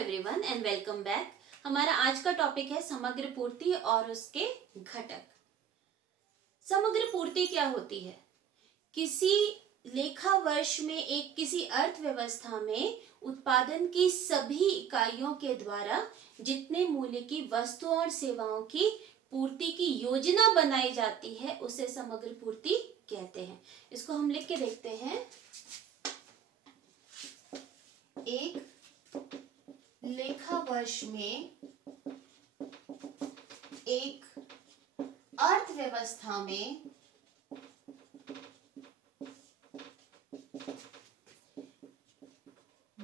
Everyone and welcome back. हमारा आज का टॉपिक है समग्र पूर्ति और उसके घटक। समग्र पूर्ति क्या होती है? किसी लेखा वर्ष में किसी अर्थव्यवस्था में उत्पादन की सभी इकाइयों के द्वारा जितने मूल्य की वस्तुओं और सेवाओं की पूर्ति की योजना बनाई जाती है उसे समग्र पूर्ति कहते हैं। इसको हम लिख के देखते हैं। एक लेखा वर्ष में एक अर्थव्यवस्था में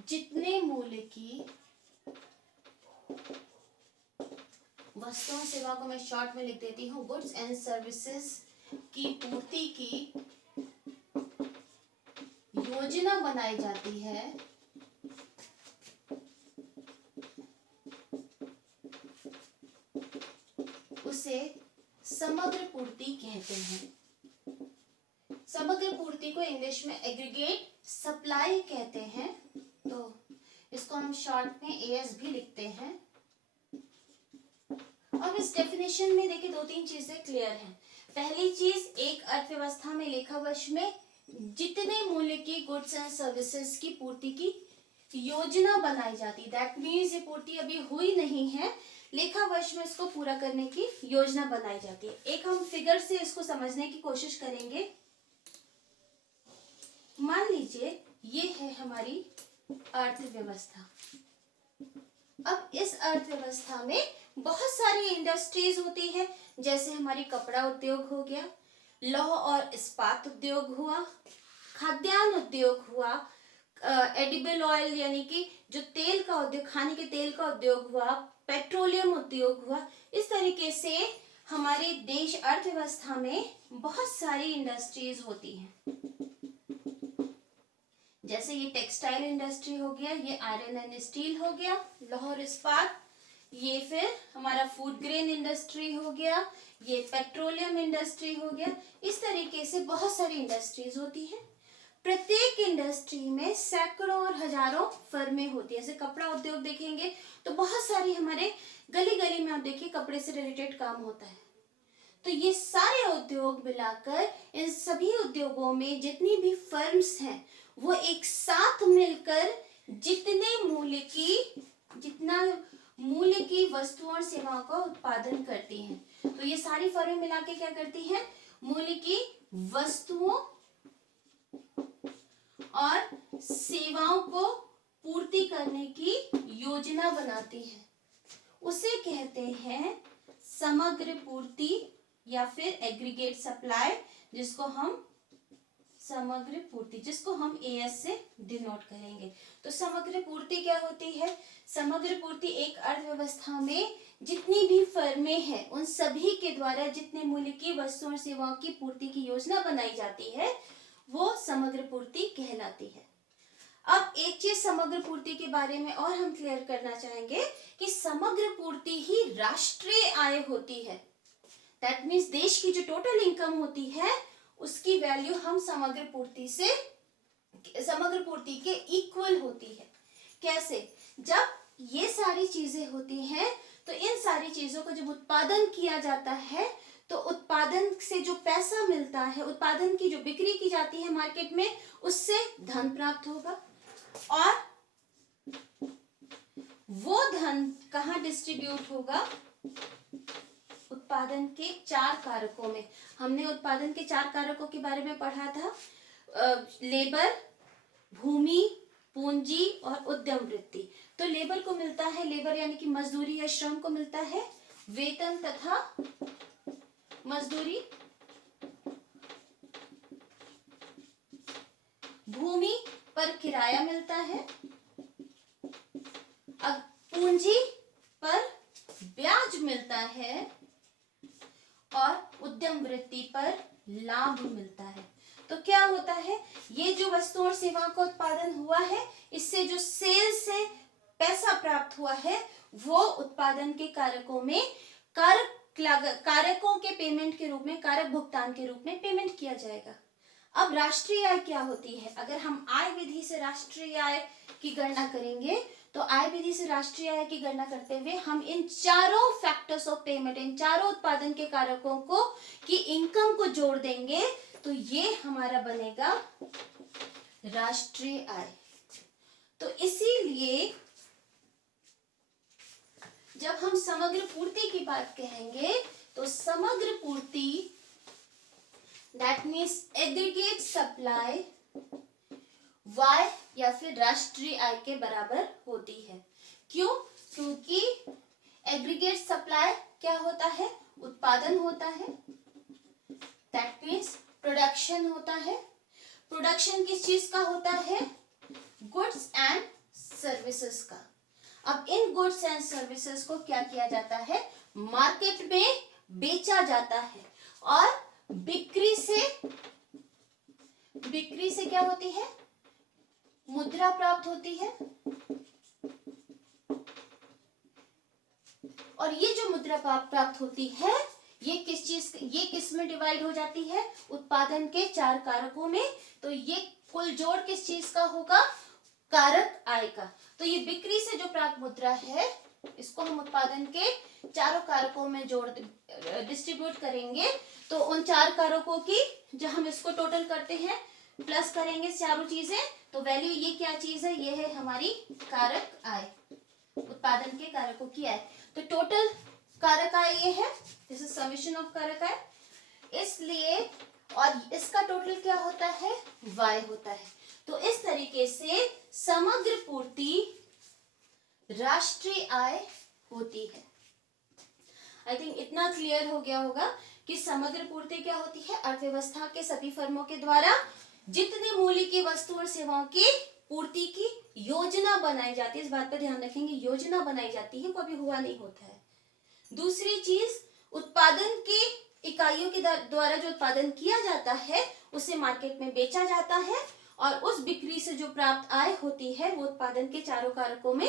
जितने मूल्य की वस्तुओं सेवा को मैं शॉर्ट में लिख देती हूँ, गुड्स एंड सर्विसेज की पूर्ति की योजना बनाई जाती है उसे समग्र पूर्ति कहते हैं। समग्र पूर्ति को इंग्लिश में एग्रीगेट सप्लाई कहते हैं, तो इसको हम शॉर्ट में एएस भी लिखते हैं। अब इस डेफिनेशन में देखिए दो तीन चीजें क्लियर हैं। पहली चीज, एक अर्थव्यवस्था में लेखा वर्ष में जितने मूल्य की गुड्स एंड सर्विसेज की पूर्ति की योजना बनाई जाती, दैट मीन्स ये पूर्ति अभी हुई नहीं है, लेखा वर्ष में इसको पूरा करने की योजना बनाई जाती है। एक हम फिगर से इसको समझने की कोशिश करेंगे। मान लीजिए ये है हमारी अर्थव्यवस्था। अब इस अर्थव्यवस्था में बहुत सारी इंडस्ट्रीज होती है, जैसे हमारी कपड़ा उद्योग हो गया, लौह और इस्पात उद्योग हुआ, खाद्यान्न उद्योग हुआ, एडिबल ऑयल यानी कि जो तेल का उद्योग, खाने के तेल का उद्योग हुआ, पेट्रोलियम उद्योग हुआ। इस तरीके से हमारे देश अर्थव्यवस्था में बहुत सारी इंडस्ट्रीज होती हैं। जैसे ये टेक्सटाइल इंडस्ट्री हो गया, ये आयरन एंड स्टील हो गया, लौह और इस्पात, ये फिर हमारा फूड ग्रेन इंडस्ट्री हो गया, ये पेट्रोलियम इंडस्ट्री हो गया। इस तरीके से बहुत सारी इंडस्ट्रीज होती हैं। प्रत्येक इंडस्ट्री में सैकड़ों और हजारों फर्में होती है। जैसे कपड़ा उद्योग देखेंगे तो बहुत सारी हमारे गली गली में आप देखिए कपड़े से रिलेटेड काम होता है। तो ये सारे उद्योग मिलाकर इन सभी उद्योगों में जितनी भी फर्म्स हैं वो एक साथ मिलकर जितना मूल्य की वस्तुओं और सेवाओं का उत्पादन करती हैं। तो ये सारी फर्में मिलाकर क्या करती हैं? मूल्य की वस्तुओं और सेवाओं को पूर्ति करने की योजना बनाती है। उसे कहते हैं समग्र पूर्ति या फिर एग्रीगेट सप्लाई, जिसको हम समग्र पूर्ति, जिसको हम एएस से डिनोट करेंगे। तो समग्र पूर्ति क्या होती है? समग्र पूर्ति एक अर्थव्यवस्था में जितनी भी फर्में हैं उन सभी के द्वारा जितने मूल्य की वस्तुओं और सेवाओं की पूर्ति की योजना बनाई जाती है वो समग्र पूर्ति कहलाती है। अब एक चीज समग्र पूर्ति के बारे में और हम क्लियर करना चाहेंगे कि समग्र पूर्ति ही राष्ट्रीय आय होती है। दैट मीन्स देश की जो टोटल इनकम होती है उसकी वैल्यू हम समग्र पूर्ति के इक्वल होती है। कैसे? जब ये सारी चीजें होती हैं तो इन सारी चीजों का जब उत्पादन किया जाता है तो उत्पादन से जो पैसा मिलता है, उत्पादन की जो बिक्री की जाती है मार्केट में, उससे धन प्राप्त होगा और वो धन कहाँ डिस्ट्रीब्यूट होगा? उत्पादन के 4 कारकों में। हमने उत्पादन के 4 कारकों के बारे में पढ़ा था, लेबर, भूमि, पूंजी और उद्यम वृत्ति। तो लेबर को मिलता है, लेबर यानी कि मजदूरी या श्रम को मिलता है वेतन तथा मजदूरी। भूमि पर किराया मिलता है, अब पूंजी पर ब्याज मिलता है और उद्यम वृत्ति पर लाभ मिलता है। तो क्या होता है? ये जो वस्तुओं और सेवाओं का उत्पादन हुआ है इससे जो सेल से पैसा प्राप्त हुआ है वो उत्पादन के कारकों में कारकों के पेमेंट के रूप में, कारक भुगतान के रूप में पेमेंट किया जाएगा। अब राष्ट्रीय आय क्या होती है? अगर हम आय विधि से राष्ट्रीय आय की गणना करेंगे तो आय विधि से राष्ट्रीय आय की गणना करते हुए हम इन चारों फैक्टर्स ऑफ पेमेंट, इन चारों उत्पादन के कारकों को की इनकम को जोड़ देंगे तो ये हमारा बनेगा राष्ट्रीय आय। तो इसीलिए जब हम समग्र पूर्ति की बात कहेंगे तो समग्र पूर्ति दैट मीन्स एग्रीगेट सप्लाई वाय या फिर राष्ट्रीय आय के बराबर होती है। क्यों? क्योंकि एग्रीगेट सप्लाई क्या होता है? उत्पादन होता है, दैट मीन्स प्रोडक्शन होता है। प्रोडक्शन किस चीज का होता है? गुड्स एंड सर्विसेज का। अब इन गुड्स एंड सर्विसेज को क्या किया जाता है? मार्केट में बेचा जाता है और बिक्री से क्या होती है? मुद्रा प्राप्त होती है। और ये जो मुद्रा प्राप्त होती है ये किस में डिवाइड हो जाती है? उत्पादन के 4 कारकों में। तो ये कुल जोड़ किस चीज का होगा? कारक आय का। तो ये बिक्री से जो प्राप्त मुद्रा है इसको हम उत्पादन के चारों कारकों में डिस्ट्रीब्यूट करेंगे। तो उन 4 कारकों की जब हम इसको टोटल करते हैं प्लस करेंगे चारों चीजें तो वैल्यू ये क्या चीज है? ये है हमारी कारक आय, उत्पादन के कारकों की आय। तो टोटल कारक आय ये है, दिस इज समेशन ऑफ कारक आय। इसलिए और इसका टोटल क्या होता है? वाई होता है। तो इस तरीके से समग्र पूर्ति राष्ट्रीय आय होती है। आई थिंक इतना क्लियर हो गया होगा कि समग्र पूर्ति क्या होती है? अर्थव्यवस्था के सभी फर्मों के द्वारा जितने मूल्य की वस्तु और सेवाओं की पूर्ति की योजना बनाई जाती है। इस बात पर ध्यान रखेंगे, योजना बनाई जाती है, कभी हुआ नहीं होता है। दूसरी चीज, उत्पादन की इकाइयों के द्वारा जो उत्पादन किया जाता है उसे मार्केट में बेचा जाता है और उस बिक्री से जो प्राप्त आय होती है वो उत्पादन के चारों कारकों में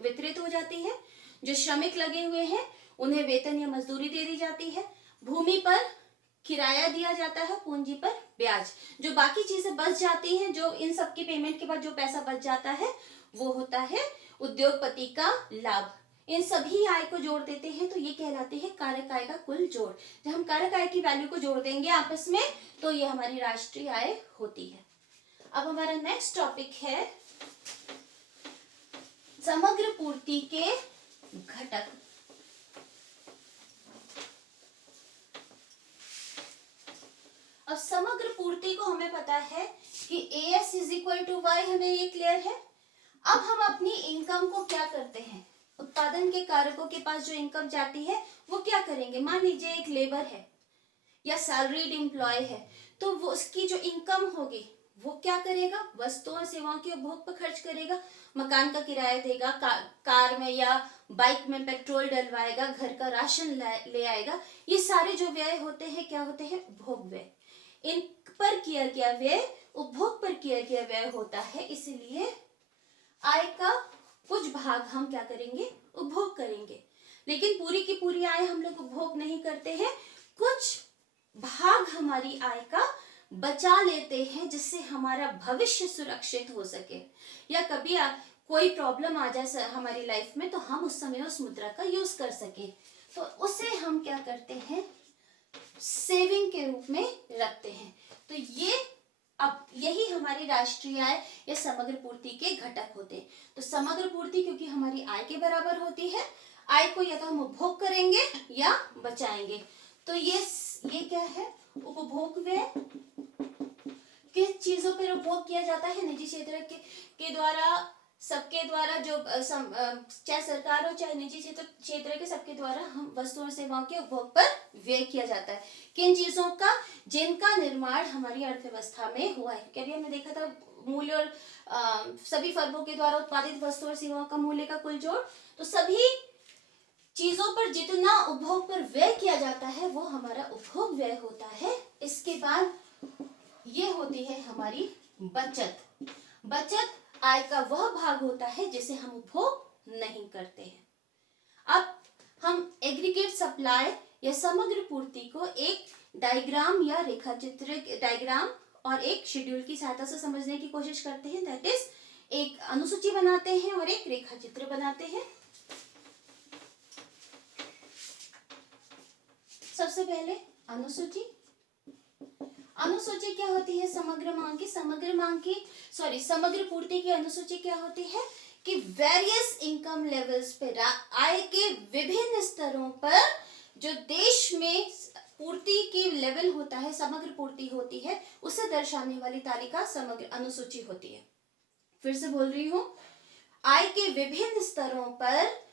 वितरित हो जाती है। जो श्रमिक लगे हुए हैं उन्हें वेतन या मजदूरी दे दी जाती है। भूमि पर किराया दिया जाता है, पूंजी पर ब्याज। जो बाकी चीजें बच जाती हैं, जो इन सब की पेमेंट के बाद जो पैसा बच जाता है वो होता है उद्योगपति का लाभ। इन सभी आय को जोड़ देते हैं तो ये कहलाते हैं कारक आय का कुल जोड़। जब हम कारक आय की वैल्यू को जोड़ देंगे आपस में तो ये हमारी राष्ट्रीय आय होती है। अब हमारा नेक्स्ट टॉपिक है समग्र पूर्ति के घटक। अब समग्र पूर्ति को हमें पता है कि AS is equal to Y, हमें ये क्लियर है। अब हम अपनी इनकम को क्या करते हैं? उत्पादन के कारकों के पास जो इनकम जाती है वो क्या करेंगे? मान लीजिए एक लेबर है या सैलरीड एम्प्लॉय है तो वो उसकी जो इनकम होगी वो क्या करेगा? वस्तुओं और सेवाओं के उपभोग पर खर्च करेगा। मकान का किराया देगा, कार में या बाइक में पेट्रोल डलवाएगा, घर का राशन ले आएगा। ये सारे जो व्यय होते हैं क्या होते हैं? उपभोग व्यय। इन पर किया गया व्यय उपभोग पर किया गया व्यय होता है। इसलिए आय का कुछ भाग हम क्या करेंगे? उपभोग करेंगे। लेकिन पूरी की पूरी आय हम लोग उपभोग नहीं करते हैं, कुछ भाग हमारी आय का बचा लेते हैं जिससे हमारा भविष्य सुरक्षित हो सके या कभी कोई प्रॉब्लम आ जाए हमारी लाइफ में तो हम उस समय उस मुद्रा का यूज कर सके। तो उसे हम क्या करते हैं? सेविंग के रूप में रखते हैं। तो ये अब यही हमारी राष्ट्रीय आय या समग्र पूर्ति के घटक होते हैं। तो समग्र पूर्ति क्योंकि हमारी आय के बराबर होती है, आय को या तो हम उपभोग करेंगे या बचाएंगे। तो ये क्या है? उपभोग व्यय। किस चीजों पर उपभोग किया जाता है? निजी क्षेत्र के द्वारा, सबके द्वारा, जो चाहे सरकार हो चाहे निजी क्षेत्र के, सबके द्वारा हम वस्तुओं और सेवाओं के उपभोग पर व्यय किया जाता है। किन चीजों का? जिनका निर्माण हमारी अर्थव्यवस्था में हुआ है। क्योंकि हमने देखा था मूल्य और सभी फर्मों के द्वारा उत्पादित वस्तुओं और सेवाओं का मूल्य का कुल जोड़। तो सभी चीजों पर जितना उपभोग पर व्यय किया जाता है वो हमारा उपभोग व्यय होता है। इसके बाद ये होती है हमारी बचत। बचत आय का वह भाग होता है जिसे हम उपभोग नहीं करते हैं। अब हम एग्रीगेट सप्लाई या समग्र पूर्ति को एक डायग्राम या रेखाचित्र डायग्राम और एक शेड्यूल की सहायता से समझने की कोशिश करते हैं। दैट इज एक अनुसूची बनाते हैं और एक रेखा चित्र बनाते हैं। सबसे पहले अनुसूची। अनुसूची क्या होती है? समग्र मांग की समग्र पूर्ति की अनुसूची क्या होती है कि वेरियस इनकम लेवल्स पर, आय के विभिन्न स्तरों पर जो देश में पूर्ति की लेवल होता है, समग्र पूर्ति होती है, उसे दर्शाने वाली तालिका समग्र अनुसूची होती है। फिर से बोल रही हूं, आय के विभिन्न स्तरों पर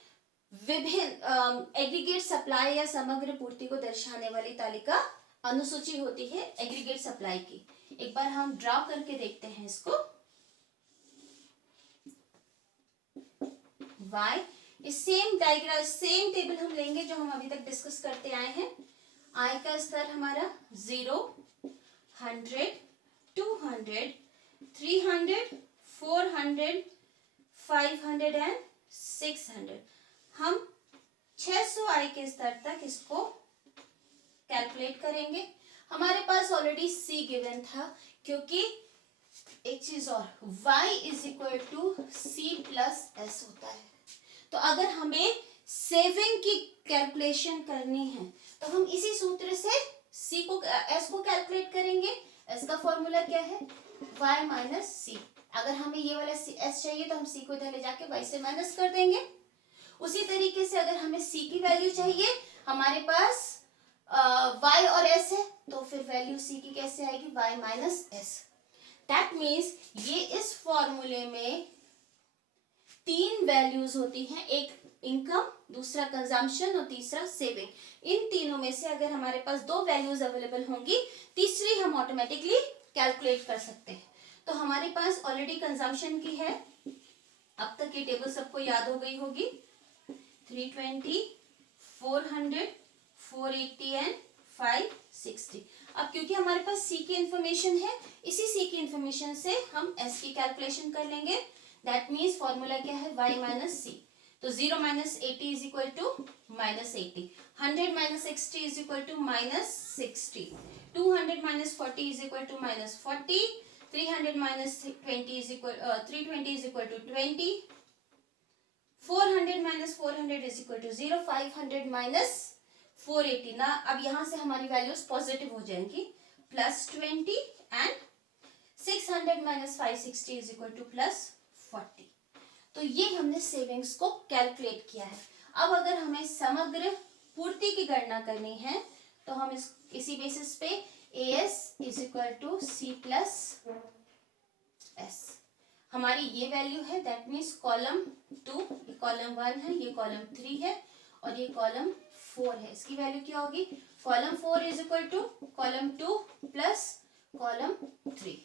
विभिन्न एग्रीगेट सप्लाई या समग्र पूर्ति को दर्शाने वाली तालिका अनुसूची होती है एग्रीगेट सप्लाई की। एक बार हम ड्रा करके देखते हैं इसको। Y same diagram, same table हम लेंगे जो हम अभी तक डिस्कस करते आए हैं। आय का स्तर हमारा 0, 100, 200, 300, 400, 500 एंड 600। हम 600 आय के स्तर तक इसको कैलकुलेट करेंगे। हमारे पास ऑलरेडी C गिवन था, क्योंकि एक चीज और, Y is equal to C plus S होता है। तो अगर हमें सेविंग की कैलकुलेशन करनी है तो हम इसी सूत्र से S को कैलकुलेट करेंगे। S का फॉर्मूला क्या है? Y minus C। अगर हमें ये वाला S चाहिए तो हम C को इधर ले जाके Y से माइनस कर देंगे। उसी तरीके से अगर हमें C की वैल्यू चाहिए, हमारे पास Y और S है, तो फिर वैल्यू C की कैसे आएगी? Y minus S। That means ये इस फॉर्मूले में 3 वैल्यूज होती हैं, एक इनकम, दूसरा कंजम्पशन और तीसरा सेविंग। इन तीनों में से अगर हमारे पास 2 वैल्यूज अवेलेबल होंगी, तीसरी हम ऑटोमेटिकली कैलकुलेट कर सकते हैं। तो हमारे पास ऑलरेडी कंजम्पशन की है, अब तक ये टेबल सबको याद हो गई होगी। 320, 400, 480 एंड 560। अब क्योंकि हमारे पास C की इंफॉर्मेशन है, इसी C की इंफॉर्मेशन से हम S की कैलकुलेशन कर लेंगे। दैट मीन्स फॉर्मूला क्या है? Y minus C। तो 0 minus 80 is equal to minus 80, 100 minus 60 is equal to minus 60, 200 minus 40 is equal to minus 40, 300 minus 20 is equal 320 is equal to 20, 400 minus 400 is equal to 0, 500 minus 480 ना। अब यहां से हमारी values positive हो जाएंगी, plus 20 and 600 minus 560 is equal two plus 40। तो ये हमने सेविंग्स को कैलकुलेट किया है। अब अगर हमें समग्र पूर्ति की गणना करनी है तो हम इसी बेसिस पे AS is equal to C plus S, हमारी ये वैल्यू है। दैट मीन्स कॉलम 2, ये कॉलम 1 है, ये कॉलम 3 है और ये कॉलम 4 है। इसकी वैल्यू क्या होगी? Column 4 is equal to column 2 plus column 3।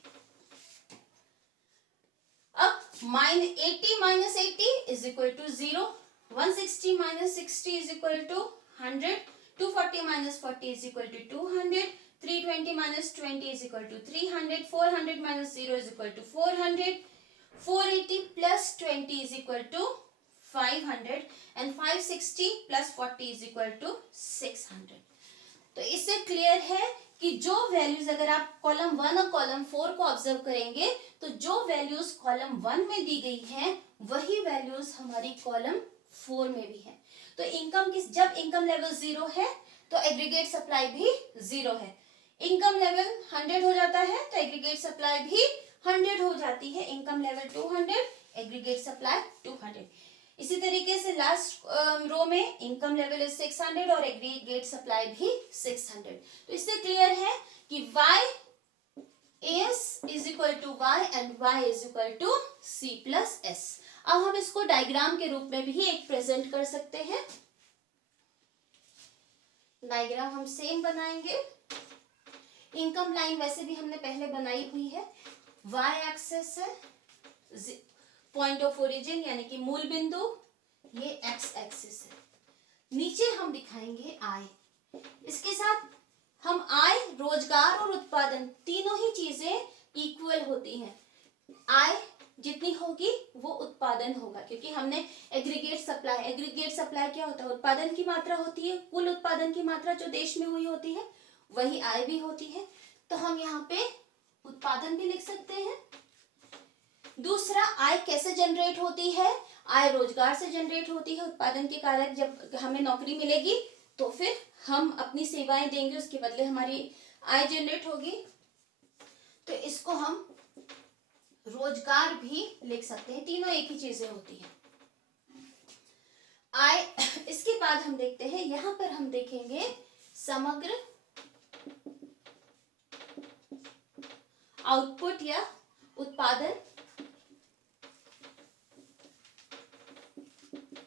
अब 80 minus 80 is equal to 0, 160 minus 60 is equal to 100, 240 minus 40 is equal to 200, 320 minus 20 is equal to 300, 400 minus 0 is equal to 400, 480 plus 20 is equal to 500 and 560 plus 40 is equal to 600। तो इससे clear है कि जो values, अगर आप column 1 और column 4 को observe करेंगे तो जो वैल्यूज कॉलम 1 में दी गई हैं वही वैल्यूज हमारी कॉलम 4 में भी है। तो इनकम की, जब इनकम लेवल 0 है तो एग्रीगेट सप्लाई भी 0 है। इनकम लेवल 100 हो जाता है तो एग्रीगेट सप्लाई भी 100 हो जाती है। Income level 200, aggregate supply 200। इसी तरीके से लास्ट रो में इनकम लेवल इज 600 और एग्रीगेट सप्लाई भी 600। तो इससे क्लियर है कि Y AS is equal to Y and Y is equal to C plus S। अब हम इसको डायग्राम के रूप में भी एक प्रेजेंट कर सकते हैं। डायग्राम हम सेम बनाएंगे। इनकम लाइन वैसे भी हमने पहले बनाई हुई है। Y एक्सेस है पॉइंट ऑफ ओरिजिन यानी कि मूल बिंदु, ये X एक्सिस है। नीचे हम दिखाएंगे आय। इसके साथ हम आय, रोजगार और उत्पादन तीनों ही चीजें इक्वल होती हैं। आय जितनी होगी वो उत्पादन होगा, क्योंकि हमने एग्रीगेट सप्लाई क्या होता है? उत्पादन की मात्रा होती है। कुल उत्पादन की मात्रा जो देश में हुई होती है वही आय भी होती है। तो हम यहाँ पे उत्पादन भी लिख सकते हैं। दूसरा, आय कैसे जनरेट होती है? आय रोजगार से जनरेट होती है। उत्पादन के कारण जब हमें नौकरी मिलेगी तो फिर हम अपनी सेवाएं देंगे, उसके बदले हमारी आय जनरेट होगी। तो इसको हम रोजगार भी लिख सकते हैं। तीनों एक ही चीजें होती हैं। आय, इसके बाद हम देखते हैं, यहां पर हम देखेंगे समग्र आउटपुट या उत्पादन,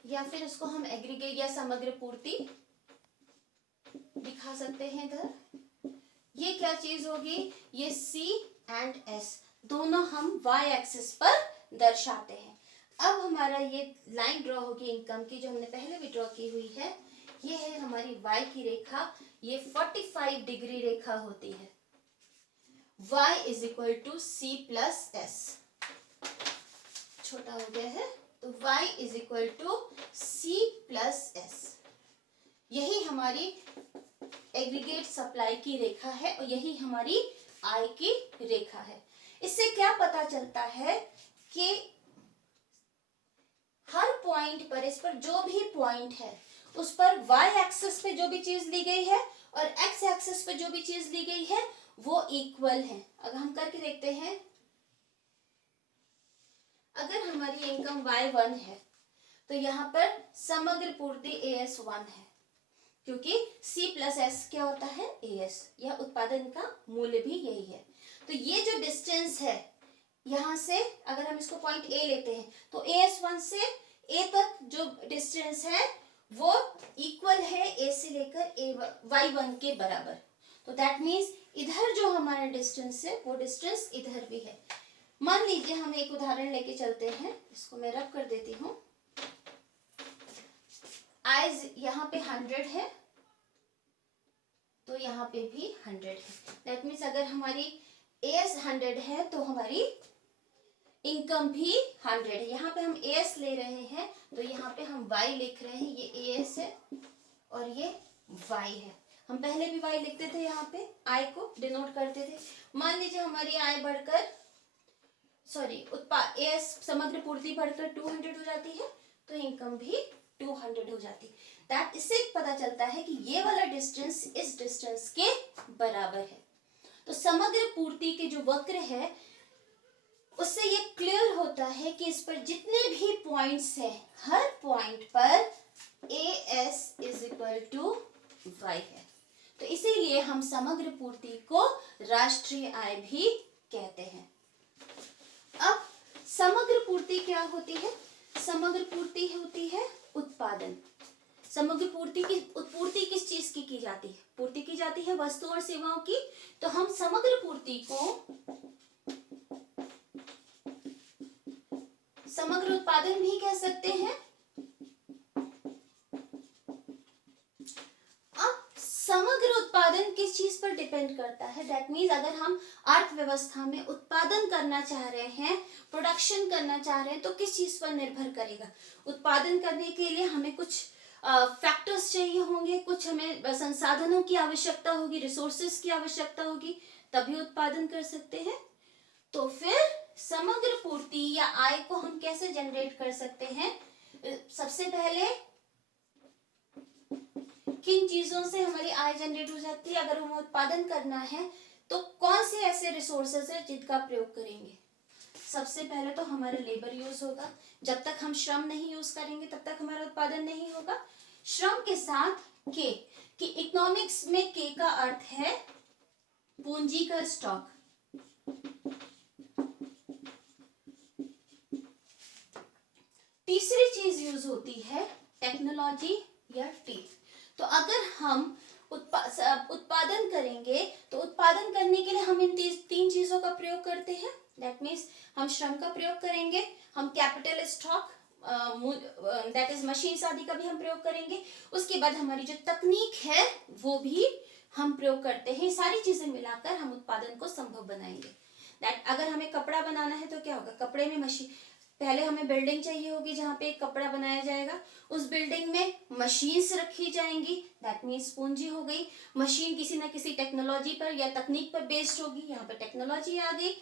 या फिर इसको हम एग्रीगेट या समग्र पूर्ति दिखा सकते हैं इधर। ये क्या चीज होगी? ये C एंड S दोनों हम y एक्सिस पर दर्शाते हैं। अब हमारा ये लाइन ड्रॉ होगी इनकम की, जो हमने पहले भी ड्रॉ की हुई है। ये है हमारी y की रेखा, ये 45 डिग्री रेखा होती है। y is equal to C plus S, छोटा हो गया है, तो y is equal to C plus S। यही हमारी एग्रीगेट सप्लाई की रेखा है और यही हमारी आय की रेखा है। इससे क्या पता चलता है कि हर पॉइंट पर, इस पर जो भी पॉइंट है उस पर y एक्सिस पे जो भी चीज ली गई है और x एक्सिस पे जो भी चीज ली गई है वो इक्वल है। अगर हम करके देखते हैं, अगर हमारी इनकम y1 है तो यहाँ पर समग्र पूर्ति AS1 है, क्योंकि C प्लस S क्या होता है? AS। यह उत्पादन का मूल्य भी यही है। तो ये जो डिस्टेंस है, यहां से अगर हम इसको पॉइंट A लेते हैं तो AS1 से A तक जो डिस्टेंस है वो इक्वल है A से लेकर Y1 के बराबर। तो दैट मीन्स इधर जो हमारा डिस्टेंस है वो डिस्टेंस इधर भी है। मान लीजिए हम एक उदाहरण लेके चलते हैं, इसको मैं रब कर देती हूँ। आय यहाँ पे 100 है तो यहाँ पे भी 100 है। दैट मीन्स अगर हमारी AS 100 है तो हमारी इनकम भी 100 है। यहाँ पे हम AS ले रहे हैं तो यहाँ पे हम Y लिख रहे हैं। ये AS है और ये Y है। हम पहले भी Y लिखते थे, यहाँ पे आय को डिनोट करते थे। मान लीजिए हमारी आय बढ़कर AS समग्र पूर्ति बढ़कर 200 हो जाती है तो इनकम भी 200 हो जाती है। दैट इससे पता चलता है कि ये वाला डिस्टेंस इस डिस्टेंस के बराबर है। तो समग्र पूर्ति के जो वक्र है उससे ये क्लियर होता है कि इस पर जितने भी पॉइंट्स हैं, हर पॉइंट पर AS is equal to Y है। तो इसीलिए हम समग्र पूर्ति को राष्ट्रीय आय भी कहते हैं। अब समग्र पूर्ति क्या होती है? समग्र पूर्ति होती है उत्पादन। समग्र पूर्ति किस चीज की जाती है? पूर्ति की जाती है वस्तु और सेवाओं की। तो हम समग्र पूर्ति को समग्र उत्पादन भी कह सकते हैं। अब समग्र उत्पादन किस चीज पर डिपेंड करता है? दैट मीन्स अगर हम अर्थव्यवस्था में उत्पादन करना चाह रहे हैं, प्रोडक्शन करना चाह रहे हैं, तो किस चीज पर निर्भर करेगा? उत्पादन करने के लिए हमें कुछ फैक्टर्स चाहिए होंगे, कुछ हमें संसाधनों की आवश्यकता होगी, रिसोर्सेज की आवश्यकता होगी, तभी उत्पादन कर सकते हैं। तो फिर समग्र पूर्ति या आय को हम कैसे जनरेट कर सकते हैं? सबसे पहले किन चीजों से हमारी आय जनरेट हो जाती है? अगर हमें उत्पादन करना है तो कौन से ऐसे रिसोर्सेज है जिनका प्रयोग करेंगे? सबसे पहले तो हमारा लेबर यूज होगा। जब तक हम श्रम नहीं यूज करेंगे तब तक हमारा उत्पादन नहीं होगा। श्रम के साथ के कि इकोनॉमिक्स में के का अर्थ है पूंजी का स्टॉक। तीसरी चीज यूज होती है टेक्नोलॉजी या टी। तो अगर हम उत्पादन करेंगे तो उत्पादन करने के लिए हम इन तीन चीजों का प्रयोग करते हैं। दैट मीन्स हम श्रम का प्रयोग करेंगे, हम capital stock that is machines आदि का भी हम प्रयोग करेंगे। उसके बाद हमारी जो तकनीक है वो भी हम प्रयोग करते हैं। सारी चीजें मिलाकर हम उत्पादन को संभव बनाएंगे। दैट अगर हमें कपड़ा बनाना है तो क्या होगा? कपड़े में मशीन, पहले हमें बिल्डिंग चाहिए होगी जहाँ पे एक कपड़ा बनाया जाएगा। उस बिल्डिंग में मशीन्स रखी जाएंगी, दैट मीन्स पूंजी हो गई। मशीन किसी ना किसी टेक्नोलॉजी पर या तकनीक पर बेस्ड होगी, यहाँ पे टेक्नोलॉजी आ गई।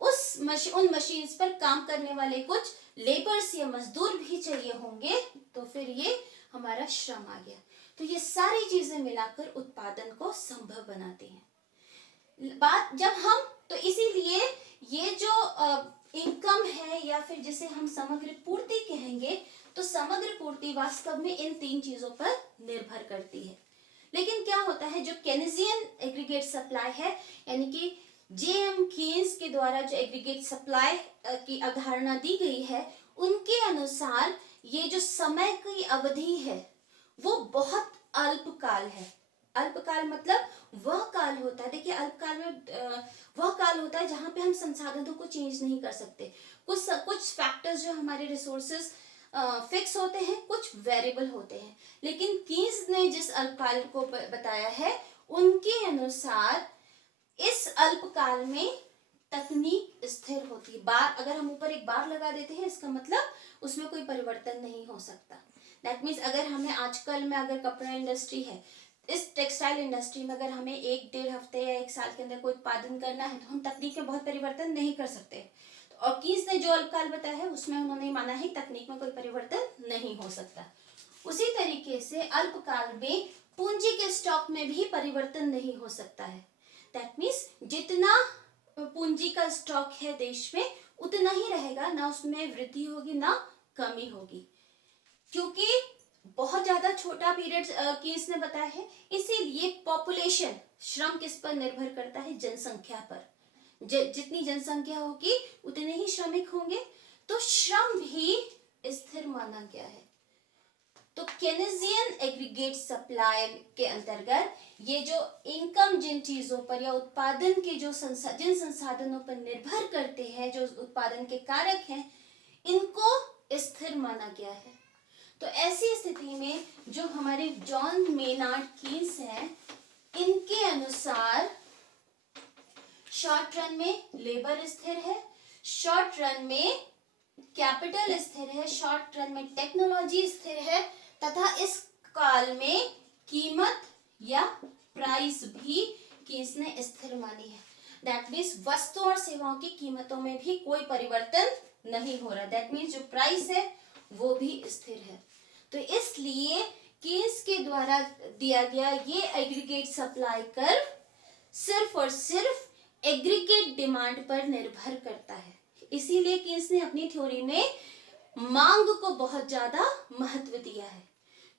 उन मशीन्स पर काम करने वाले कुछ लेबर्स या मजदूर भी चाहिए होंगे, तो फिर ये हमारा श्रम आ गया। तो ये सारी चीजें मिलाकर उत्पादन को संभव बनाती हैं। बात जब हम, तो इसीलिए ये जो इनकम है या फिर जिसे हम समग्र पूर्ति कहेंगे, तो समग्र पूर्ति वास्तव में इन 3 चीजों पर निर्भर करती है। लेकिन क्या होता है, जो केनेजियन एग्रीगेट सप्लाई है, यानी कि जेएम कीन्स के द्वारा जो एग्रीगेट सप्लाई की अवधारणा दी गई है, उनके अनुसार ये जो समय की अवधि है वो बहुत अल्पकाल है। अल्पकाल मतलब वह काल होता है, देखिए अल्पकाल में वह काल होता है जहां पे हम संसाधनों को चेंज नहीं कर सकते। कुछ फैक्टर्स जो हमारे रिसोर्सेज फिक्स होते हैं, कुछ वेरिएबल होते हैं। लेकिन कीन्स ने जिस अल्पकाल को बताया है, उनके अनुसार इस अल्पकाल में तकनीक स्थिर होती है। बार, अगर हम ऊपर एक बार लगा देते हैं, इसका मतलब उसमें कोई परिवर्तन नहीं हो सकता। दैट मीन्स अगर हमें आजकल में, अगर कपड़ा इंडस्ट्री है, इस टेक्सटाइल इंडस्ट्री में अगर हमें 1-1.5 हफ्ते या 1 साल के अंदर कोई उत्पादन करना है, तो हम तकनीक में बहुत परिवर्तन नहीं कर सकते। और कीन्स ने जो अल्पकाल बताया है, उसमें उन्होंने माना है तकनीक में कोई परिवर्तन नहीं हो सकता। उसी तरीके से अल्पकाल में पूंजी के स्टॉक में भी परिवर्तन नहीं हो सकता है। दैट मीन्स जितना पूंजी का स्टॉक है देश में, उतना ही रहेगा, ना उसमें वृद्धि होगी ना कमी होगी, क्योंकि बहुत ज्यादा छोटा पीरियड कीन्स ने बताया है। इसीलिए पॉपुलेशन, श्रम किस पर निर्भर करता है? जनसंख्या पर। जितनी जनसंख्या होगी उतने ही श्रमिक होंगे, तो श्रम भी स्थिर माना गया है। तो केनेजियन एग्रीगेट सप्लाई के अंतर्गत ये जो इनकम जिन चीजों पर या उत्पादन के जो जिन संसाधनों पर निर्भर करते हैं, जो उत्पादन के कारक हैं, इनको स्थिर माना गया है। तो ऐसी स्थिति में जो हमारे जॉन मेनार्ड कीन्स हैं, इनके अनुसार शॉर्ट रन में लेबर स्थिर है, शॉर्ट रन में कैपिटल स्थिर है, शॉर्ट रन में टेक्नोलॉजी स्थिर है, तथा इस काल में कीमत या प्राइस भी कीन्स ने स्थिर मानी है। दैट मीन्स वस्तु और सेवाओं की कीमतों में भी कोई परिवर्तन नहीं हो रहा। दैट मीन्स जो प्राइस है वो भी स्थिर है। तो इसलिए कीन्स के द्वारा दिया गया ये एग्रीगेट सप्लाई कर्व सिर्फ और सिर्फ एग्रीगेट डिमांड पर निर्भर करता है। इसीलिए कीन्स ने अपनी थ्योरी में मांग को बहुत ज्यादा महत्व दिया है।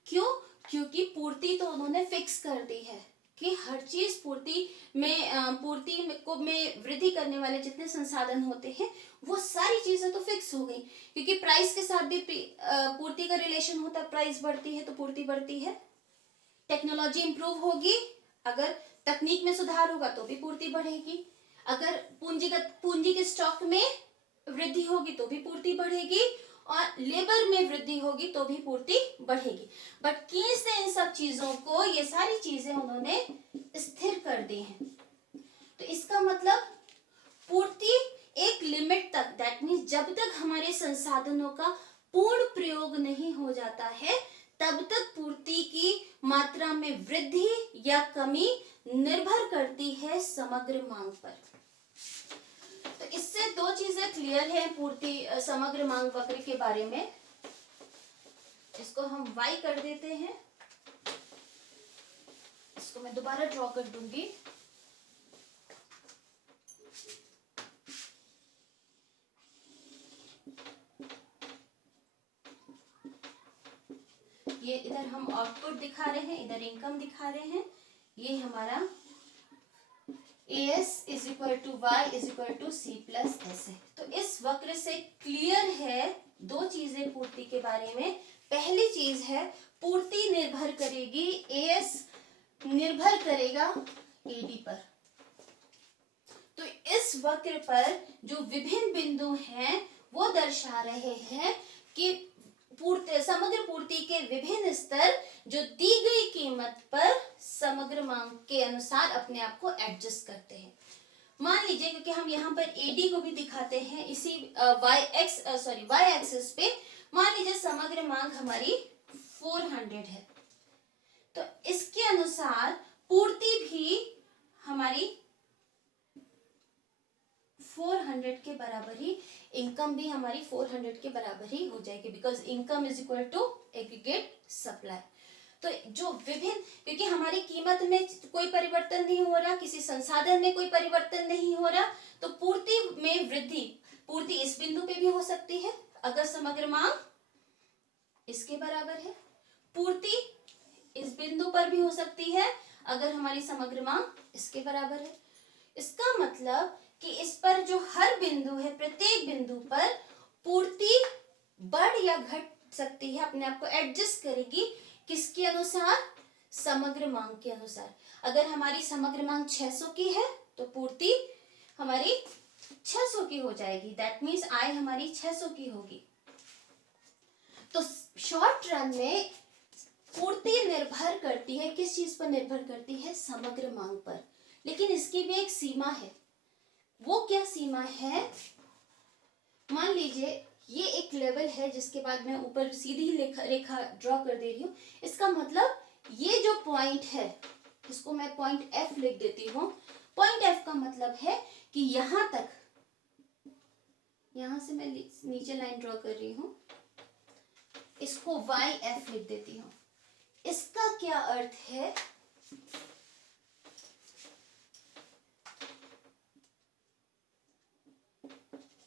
क्यों? क्योंकि पूर्ति तो उन्होंने फिक्स कर दी है कि हर चीज पूर्ति में वृद्धि करने वाले जितने संसाधन होते हैं, वो सारी चीजें तो फिक्स हो गई, क्योंकि प्राइस के साथ भी पूर्ति का रिलेशन होता है। प्राइस बढ़ती है तो पूर्ति बढ़ती है। टेक्नोलॉजी इंप्रूव होगी, अगर तकनीक में सुधार होगा तो भी पूर्ति बढ़ेगी। अगर पूंजी के स्टॉक में वृद्धि होगी तो भी पूर्ति बढ़ेगी, और लेबर में वृद्धि होगी तो भी पूर्ति बढ़ेगी। बट कीन्स ने इन सब चीजों को, ये सारी चीजें उन्होंने स्थिर कर दी हैं। तो इसका मतलब पूर्ति एक लिमिट तक, दैट मीन्स जब तक हमारे संसाधनों का पूर्ण प्रयोग नहीं हो जाता है, तब तक पूर्ति की मात्रा में वृद्धि या कमी निर्भर करती है समग्र मांग पर। तो इससे 2 चीजें क्लियर है पूर्ति समग्र मांग वक्र के बारे में। इसको हम y कर देते हैं, इसको मैं दोबारा ड्रॉ कर दूंगी। ये इधर हम आउटपुट दिखा रहे हैं, इधर इनकम दिखा रहे हैं। ये हमारा AS is equal to Y is equal to C plus S है। तो इस वक्र से क्लियर है 2 चीजें पूर्ति के बारे में। पहली चीज है, पूर्ति निर्भर करेगी, AS निर्भर करेगा AD पर। तो इस वक्र पर जो विभिन्न बिंदु हैं वो दर्शा रहे हैं कि समग्र पूर्ति के विभिन्न स्तर जो दी गई कीमत पर समग्र मांग के अनुसार अपने आप को एडजस्ट करते हैं। मान लीजिए, क्योंकि हम यहाँ पर AD को भी दिखाते हैं इसी y एक्सिस पे, मान लीजिए समग्र मांग हमारी 400 है, तो इसके अनुसार पूर्ति भी हमारी 400 के बराबर ही इनकम भी हमारी 400 के बराबर ही हो जाएगी, because income is equal to aggregate supply. तो जो विभिन्न, क्योंकि हमारी कीमत में कोई परिवर्तन नहीं हो रहा, किसी संसाधन में कोई परिवर्तन नहीं हो रहा, तो पूर्ति में वृद्धि, पूर्ति इस बिंदु पे भी हो सकती है अगर समग्र मांग इसके बराबर है, पूर्ति इस बिंदु पर भी हो सकती है अगर हमारी समग्र मांग इसके बराबर है। इसका मतलब कि इस पर जो हर बिंदु है, प्रत्येक बिंदु पर पूर्ति बढ़ या घट सकती है, अपने आप को एडजस्ट करेगी किसके अनुसार, समग्र मांग के अनुसार। अगर हमारी समग्र मांग 600 की है तो पूर्ति हमारी 600 की हो जाएगी, दैट मीन्स आय हमारी 600 की होगी। तो शॉर्ट रन में पूर्ति निर्भर करती है, किस चीज पर निर्भर करती है, समग्र मांग पर। लेकिन इसकी भी एक सीमा है। वो क्या सीमा है, मान लीजिए ये एक लेवल है जिसके बाद मैं ऊपर सीधी रेखा ड्रॉ कर दे रही हूँ। इसका मतलब ये जो पॉइंट है इसको मैं पॉइंट F लिख देती हूँ। पॉइंट F का मतलब है कि यहां तक, यहां से मैं नीचे लाइन ड्रॉ कर रही हूँ, इसको YF लिख देती हूँ। इसका क्या अर्थ है,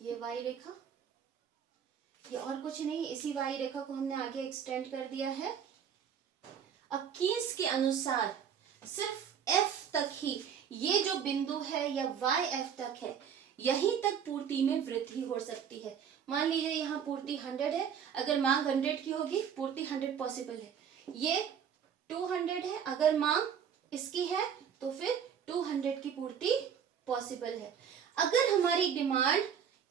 ये Y रेखा, ये और कुछ नहीं, इसी Y रेखा को हमने आगे एक्सटेंड कर दिया है। अब कीन्स के अनुसार सिर्फ F तक ही, ये जो बिंदु है या YF तक है, यहीं तक पूर्ति में वृद्धि हो सकती है। मान लीजिए यहाँ पूर्ति 100 है, अगर मांग 100 की होगी, पूर्ति 100 पॉसिबल है। ये 200 है, अगर मांग इसकी है तो फिर 200 की पूर्ति पॉसिबल है। अगर हमारी डिमांड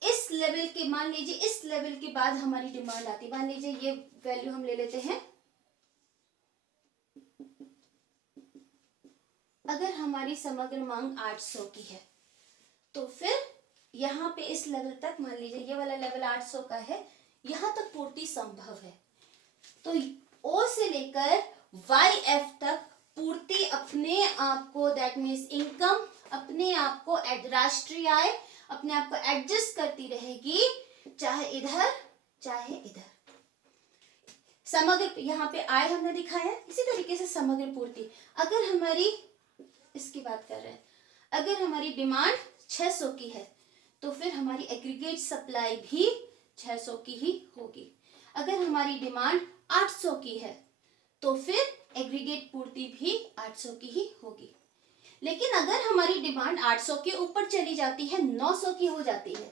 इस लेवल के, मान लीजिए इस लेवल के बाद हमारी डिमांड आती, मान लीजिए ये वैल्यू हम ले लेते हैं, अगर हमारी समग्र मांग 800 की है तो फिर यहाँ पे इस लेवल तक, मान लीजिए ये वाला लेवल 800 का है, यहाँ तक पूर्ति संभव है। तो O से लेकर YF तक पूर्ति अपने आप को, दैट मीन्स इनकम अपने आप को, राष्ट्रीय आय अपने आप को एडजस्ट करती रहेगी, चाहे इधर चाहे इधर। समग्र, यहाँ पे आय हमने दिखाया, इसी तरीके से समग्र पूर्ति, अगर हमारी, इसकी बात कर रहे हैं, अगर हमारी डिमांड 600 की है तो फिर हमारी एग्रीगेट सप्लाई भी 600 की ही होगी। अगर हमारी डिमांड 800 की है तो फिर एग्रीगेट पूर्ति भी 800 की ही होगी। लेकिन अगर हमारी डिमांड 800 के ऊपर चली जाती है, 900 की हो जाती है,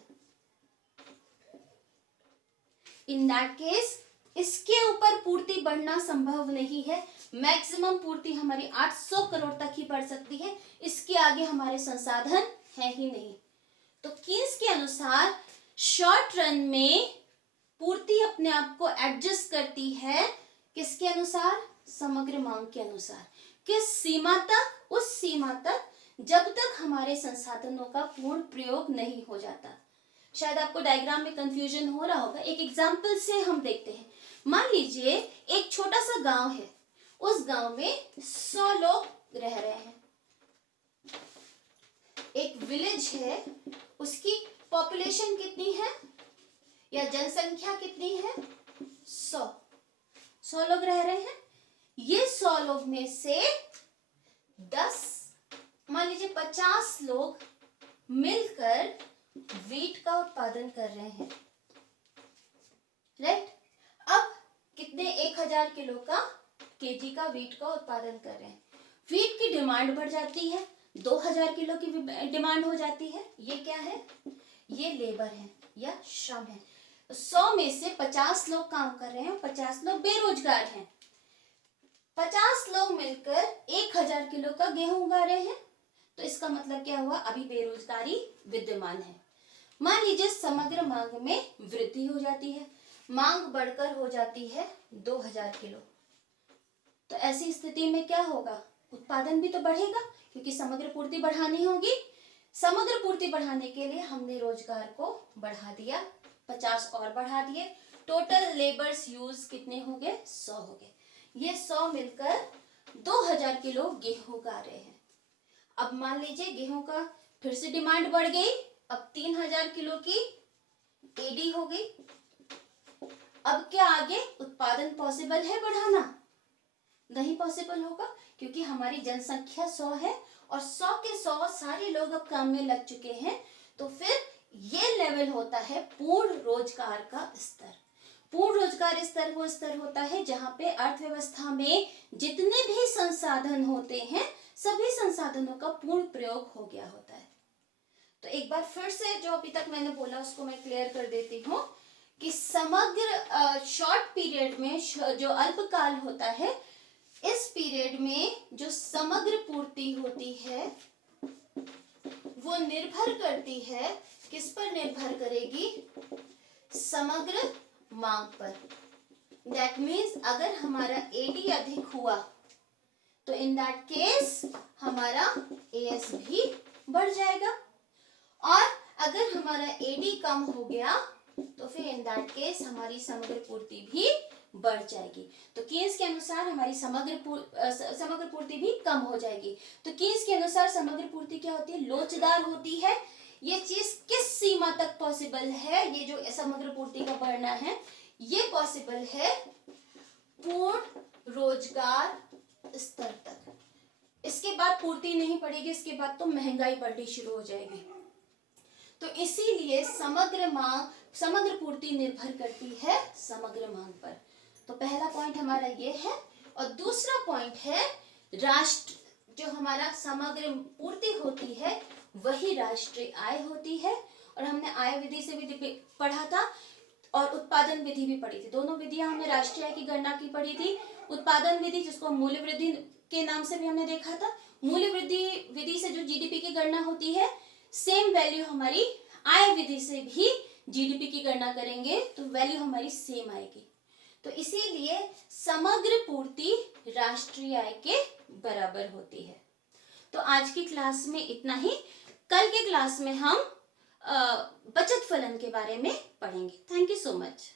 इन दैट केस इसके ऊपर पूर्ति बढ़ना संभव नहीं है। मैक्सिमम पूर्ति हमारी 800 करोड़ तक ही बढ़ सकती है, इसके आगे हमारे संसाधन है ही नहीं। तो कीन्स के अनुसार शॉर्ट रन में पूर्ति अपने आप को एडजस्ट करती है, किसके अनुसार, समग्र मांग के अनुसार। किस सीमा तक, उस सीमा तक जब तक हमारे संसाधनों का पूर्ण प्रयोग नहीं हो जाता। शायद आपको डायग्राम में कंफ्यूजन हो रहा होगा, एक एग्जांपल से हम देखते हैं। मान लीजिए एक छोटा सा गांव है, उस गांव में 100 लोग रह रहे हैं। एक विलेज है, उसकी पॉपुलेशन कितनी है या जनसंख्या कितनी है, 100 लोग रह रहे हैं। ये 100 लोग में से 10, मान लीजिए 50 लोग मिलकर वीट का उत्पादन कर रहे हैं, राइट। अब कितने, 1000 किलो का, केजी का वीट का उत्पादन कर रहे हैं। वीट की डिमांड बढ़ जाती है, 2000 किलो की डिमांड हो जाती है। ये क्या है, ये लेबर है या श्रम है। 100 में से 50 लोग काम कर रहे हैं, 50 लोग बेरोजगार हैं। 50 लोग मिलकर 1000 किलो का गेहूं उगा रहे हैं, तो इसका मतलब क्या हुआ, अभी बेरोजगारी विद्यमान है। मान लीजिए समग्र मांग में वृद्धि हो जाती है, मांग बढ़कर हो जाती है 2000 किलो, तो ऐसी स्थिति में क्या होगा, उत्पादन भी तो बढ़ेगा, क्योंकि समग्र पूर्ति बढ़ानी होगी। समग्र पूर्ति बढ़ाने के लिए हमने रोजगार को बढ़ा दिया, 50 और बढ़ा दिए, टोटल लेबर्स यूज कितने हो गए, 100 हो गए। ये 100 मिलकर 2000 किलो गेहूं उगा रहे हैं। अब मान लीजिए गेहूं का फिर से डिमांड बढ़ गई, अब 3000 किलो की एडी हो गई। अब क्या आगे उत्पादन पॉसिबल है बढ़ाना? नहीं पॉसिबल होगा, क्योंकि हमारी जनसंख्या 100 है और 100 के 100 सारे लोग अब काम में लग चुके हैं। तो फिर ये लेवल होता है पूर्ण रोजगार का स्तर। पूर्ण रोजगार स्तर वो स्तर होता है जहां पे अर्थव्यवस्था में जितने भी संसाधन होते हैं सभी संसाधनों का पूर्ण प्रयोग हो गया होता है। तो एक बार फिर से जो अभी तक मैंने बोला उसको मैं क्लियर कर देती हूँ कि समग्र शॉर्ट पीरियड में जो अल्पकाल होता है, इस पीरियड में जो समग्र पूर्ति होती है वो निर्भर करती है, किस पर निर्भर करेगी? समग्र मांग पर। दैट मीन्स अगर हमारा एडी अधिक हुआ तो इन दैट केस हमारा एएस भी बढ़ जाएगा, और अगर हमारा एडी कम हो गया तो फिर इन दैट केस हमारी समग्र पूर्ति भी बढ़ जाएगी। तो कीन्स के अनुसार हमारी समग्र पूर्ति भी कम हो जाएगी। तो कीन्स के अनुसार समग्र पूर्ति क्या होती है? लोचदार होती है। ये चीज किस सीमा तक पॉसिबल है? ये जो समग्र पूर्ति का बढ़ना है ये पॉसिबल है पूर्ण रोजगार स्तर तक। इसके बाद पूर्ति नहीं बढ़ेगी, इसके बाद तो महंगाई बढ़नी शुरू हो जाएगी। तो इसीलिए समग्र पूर्ति निर्भर करती है समग्र मांग पर। तो पहला पॉइंट हमारा ये है। और दूसरा पॉइंट है राष्ट्र, जो हमारा समग्र पूर्ति होती है वही राष्ट्रीय आय होती है। और हमने आय विधि से भी पढ़ा था और उत्पादन विधि भी पढ़ी थी। दोनों विधियां हमने राष्ट्रीय आय की गणना की पढ़ी थी। उत्पादन विधि जिसको मूल्य वृद्धि के नाम से भी हमने देखा था, मूल्य वृद्धि विधि से जो जीडीपी की गणना होती है, सेम वैल्यू हमारी आय विधि से भी जीडीपी की गणना करेंगे तो वैल्यू हमारी सेम आएगी। तो इसीलिए समग्र पूर्ति राष्ट्रीय आय के बराबर होती है। तो आज की क्लास में इतना ही। कल के क्लास में हम बचत फलन के बारे में पढ़ेंगे। Thank you so much.